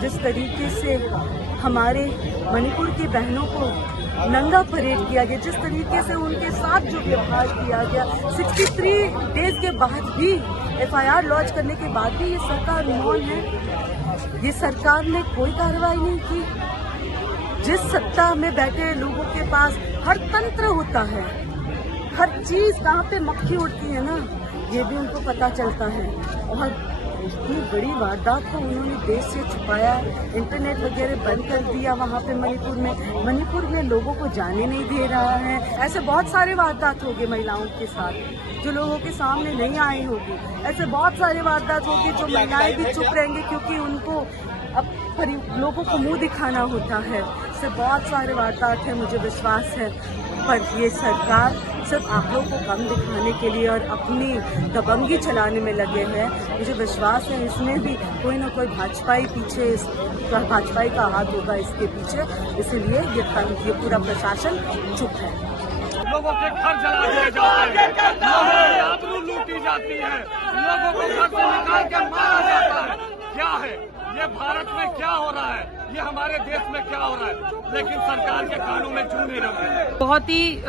जिस तरीके से हमारे मणिपुर की बहनों को नंगा परेड किया गया, जिस तरीके से उनके साथ जो व्यवहार किया गया, 63 डेज के बाद भी FIR लॉन्च करने के बाद भी ये सरकार मौन है। ये सरकार ने कोई कार्रवाई नहीं की। जिस सत्ता में बैठे लोगों के पास हर तंत्र होता है, हर चीज कहाँ पे मक्खी उड़ती है ना, ये भी उनको पता चलता है। और इतनी बड़ी वारदात को उन्होंने देश से छुपाया, इंटरनेट वगैरह बंद कर दिया वहाँ पे मणिपुर में लोगों को जाने नहीं दे रहा है। ऐसे बहुत सारे वारदात हो गए महिलाओं के साथ जो लोगों के सामने नहीं आई होगी। ऐसे बहुत सारे वारदात होगी जो महिलाएं भी चुप रहेंगी क्योंकि उनको अब लोगों को मुंह दिखाना होता है। ऐसे बहुत सारे वारदात है, मुझे विश्वास है। पर ये सरकार सिर्फ आंकड़ों को कम दिखाने के लिए और अपनी दबंगी चलाने में लगे हैं। मुझे विश्वास है इसमें भी कोई ना कोई भाजपाई का हाथ होगा इसके पीछे, इसलिए ये पूरा प्रशासन चुप है। लोगों के घर जला दिए जाते हैं, आबरू लूटी जाती है, लोगों को घर से निकाल के मारा जाता है। क्या है ये भारत में क्या हो रहा है, ये हमारे देश में क्या हो रहा है, लेकिन सरकार के कानों में जू नहीं रहे। बहुत ही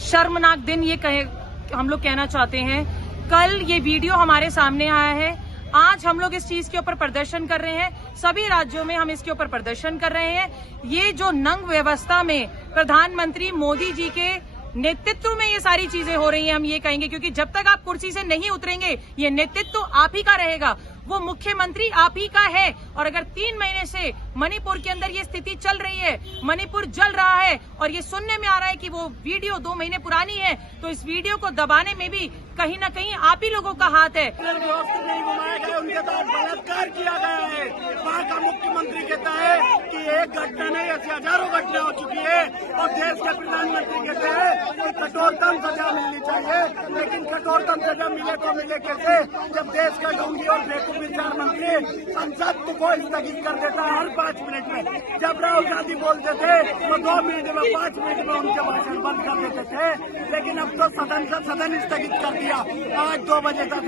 शर्मनाक दिन ये हम लोग कहना चाहते हैं। कल ये वीडियो हमारे सामने आया है, आज हम लोग इस चीज के ऊपर प्रदर्शन कर रहे हैं। सभी राज्यों में हम इसके ऊपर प्रदर्शन कर रहे हैं। ये जो नंग व्यवस्था में प्रधानमंत्री मोदी जी के नेतृत्व में ये सारी चीजें हो रही हैं, हम ये कहेंगे, क्योंकि जब तक आप कुर्सी से नहीं उतरेंगे ये नेतृत्व आप ही का रहेगा, वो मुख्यमंत्री आप ही का है। और अगर 3 महीने से मणिपुर के अंदर ये स्थिति चल रही है, मणिपुर जल रहा है और ये सुनने में आ रहा है कि वो वीडियो 2 महीने पुरानी है, तो इस वीडियो को दबाने में भी कहीं ना कहीं आप ही लोगों का हाथ है। नहीं घुमाया गया, उनके साथ बलात्कार किया गया है। वहाँ का मुख्यमंत्री कहता है कि एक घटना नहीं, ऐसी हजारों घटना हो चुकी है। और देश के प्रधानमंत्री कहते हैं कि कठोरतम सजा मिलनी चाहिए, लेकिन कठोरतम सजा मिले तो मिले कैसे जब देश का ढोंगी और बेवकूफ विचार मंत्री संसद को स्थगित कर देता है हर 5 मिनट में। जब राहुल गांधी बोलते थे तो 2 मिनट में 5 मिनट में उनके भाषण बंद कर देते थे, लेकिन अब तो सदन स्थगित कर दिया। आज 2 बजे तक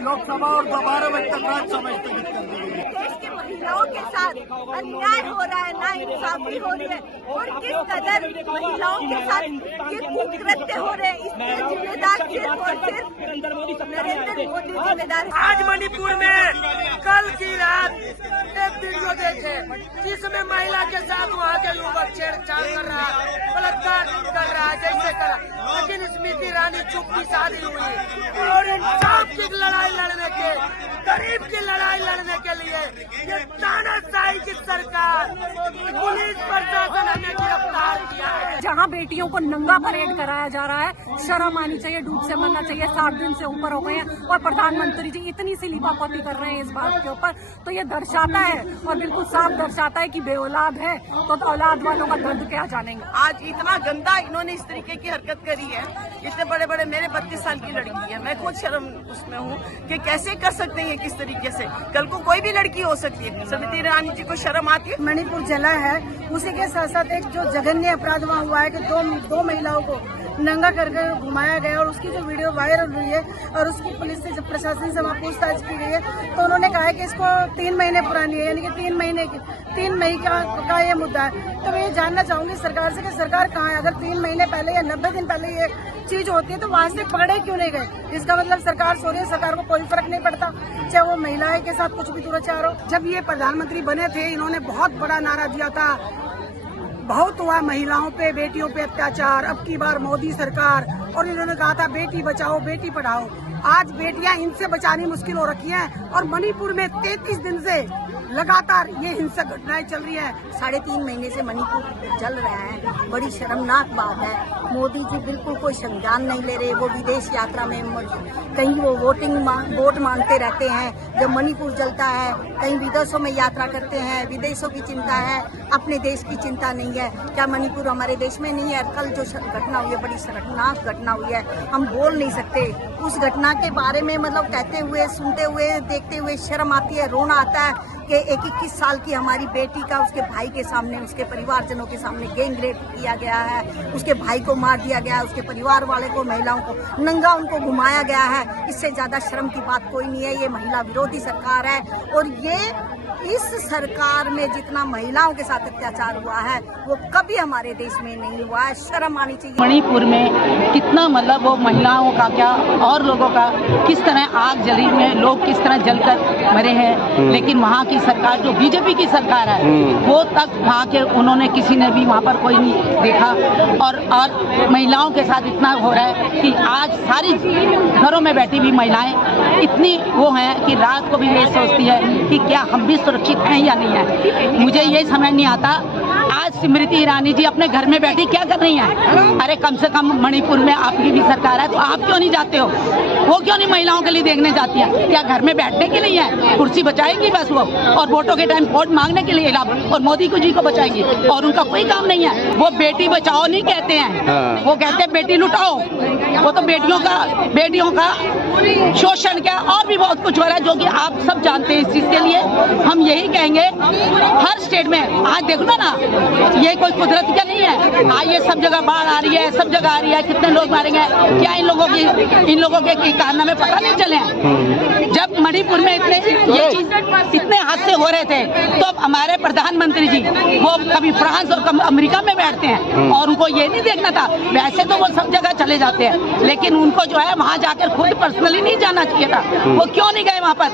लोकसभा और 12 बजे तक राज्यसभा स्थगित कर दी गई है। देश के महिलाओं के साथ अन्याय हो रहा है, नाइंसाफी हो रही है और किस कदर महिलाओं के साथ ये कुकृत्य हो रहे हैं, इसके जिम्मेदार सिर्फ और सिर्फ नरेंद्र मोदी जिम्मेदार है। आज मणिपुर में कल की रात एक वीडियो देखे जिसमें महिला के साथ वहाँ के युवक छेड़छाड़ कर रहा है, बलात्कार कर रहा है, जैसे कर रहा है। लेकिन स्मृति ईरानी चुप की शादी हुई और इंसाफ की लड़ाई लड़ने के, गरीब की लड़ाई लड़ने के लिए ये तानाशाही की सरकार पुलिस प्रशासन हमें गिरफ्तार किया है। जहाँ बेटियों को नंगा परेड कराया जा रहा है, शर्म आनी चाहिए, डूब से मरना चाहिए। 60 दिन से ऊपर हो गए हैं और प्रधानमंत्री जी इतनी सी लिपापोती कर रहे हैं इस बात के ऊपर, तो ये दर्शाता है और बिल्कुल साफ दर्शाता है कि बेऔलाद है तो औलाद वालों का दर्द क्या जानेंगे। आज इतना गंदा इन्होंने इस तरीके की हरकत करी है, इतने बड़े बड़े, मेरे 32 साल की लड़की है, मैं खुद शर्म उसमें हूँ कि कैसे कर सकते हैं किस तरीके से। कल को कोई भी लड़की हो सकती है, स्मृति ईरानी जी को शर्म आती है। मणिपुर जला है, उसी के साथ साथ एक जो जघन्य अपराध वहाँ हुआ है कि दो महिलाओं को नंगा करके घुमाया गया और उसकी जो वीडियो वायरल हुई है और उसकी पुलिस से जब प्रशासन से वहाँ पूछताछ की गई है तो उन्होंने कहा है कि इसको 3 महीने पुरानी है, यानी कि 3 मई का ये मुद्दा है। तो मैं ये जानना चाहूंगी सरकार से कि सरकार कहाँ है? अगर 3 महीने पहले या 90 दिन पहले ये चीज होती है तो वहाँ से पकड़े क्यों नहीं गए? इसका मतलब सरकार सो रही है, सरकार को कोई फर्क नहीं पड़ता, चाहे वो महिलाएं के साथ कुछ भी दुराचार हो। जब ये प्रधानमंत्री बने थे इन्होंने बहुत बड़ा नारा दिया था, बहुत हुआ महिलाओं पे, बेटियों पे अत्याचार, अब की बार मोदी सरकार, और इन्होंने कहा था बेटी बचाओ बेटी पढ़ाओ। आज बेटियां इनसे बचानी मुश्किल हो रखी हैं और मणिपुर में 33 दिन से लगातार ये हिंसक घटनाएं चल रही है। 3.5 महीने से मणिपुर जल रहा है, बड़ी शर्मनाक बात है। मोदी जी बिल्कुल कोई संज्ञान नहीं ले रहे, वो विदेश यात्रा में कहीं वो वोट मांगते रहते हैं। जब मणिपुर जलता है कहीं विदेशों में यात्रा करते हैं, विदेशों की चिंता है, अपने देश की चिंता नहीं है। क्या मणिपुर हमारे देश में नहीं है? कल जो घटना हुई है बड़ी शर्मनाक घटना हुई है, हम बोल नहीं सकते उस घटना के बारे में। मतलब कहते हुए, सुनते हुए, देखते हुए शर्म आती है, रोना आता है कि 21 साल की हमारी बेटी का उसके भाई के सामने, उसके परिवारजनों के सामने गैंग रेप किया गया है, उसके भाई को मार दिया गया है, उसके परिवार वाले को, महिलाओं को नंगा उनको घुमाया गया है। इससे ज्यादा शर्म की बात कोई नहीं है। ये महिला विरोधी सरकार है और ये इस सरकार में जितना महिलाओं के साथ अत्याचार हुआ है वो कभी हमारे देश में नहीं हुआ है। शर्म आनी चाहिए। मणिपुर में कितना मतलब वो महिलाओं का क्या और लोगों का किस तरह आग जली में लोग किस तरह जलकर मरे हैं, लेकिन वहाँ की सरकार जो बीजेपी की सरकार है वो तक वहाँ के उन्होंने किसी ने भी वहाँ पर कोई नहीं देखा। और महिलाओं के साथ इतना हो रहा है कि आज सारी घरों में बैठी हुई महिलाएं इतनी वो हैं कि रात को भी ये सोचती है कि क्या हम भी सुरक्षित हैं या नहीं है। मुझे ये समझ नहीं आता आज स्मृति ईरानी जी अपने घर में बैठी क्या कर रही हैं? अरे कम से कम मणिपुर में आपकी भी सरकार है तो आप क्यों नहीं जाते हो? वो क्यों नहीं महिलाओं के लिए देखने जाती हैं? क्या घर में बैठने के लिए है? कुर्सी बचाएंगी बस वो, और वोटों के टाइम वोट मांगने के लिए और मोदी जी को बचाएंगी, और उनका कोई काम नहीं है। वो बेटी बचाओ नहीं कहते हैं, वो कहते हैं बेटी लुटाओ। वो तो बेटियों का शोषण क्या और भी बहुत कुछ हो रहा है जो कि आप सब जानते हैं। इस चीज के लिए हम यही कहेंगे हर स्टेट में आज देखो ना, ये कोई कुदरत का नहीं है। आज ये सब जगह बाढ़ आ रही है, सब जगह आ रही है, कितने लोग मारेंगे? क्या इन लोगों के कारनामे पता नहीं चले हैं? जब मणिपुर में इतने हादसे हो रहे थे तो अब हमारे प्रधानमंत्री जी वो कभी फ्रांस और अमेरिका में बैठते हैं और उनको ये नहीं देखना था। वैसे तो वो सब जगह चले जाते हैं, लेकिन उनको जो है वहाँ जाकर खुद पर्सनली नहीं जाना चाहिए था। वो क्यों नहीं गए वहाँ पर?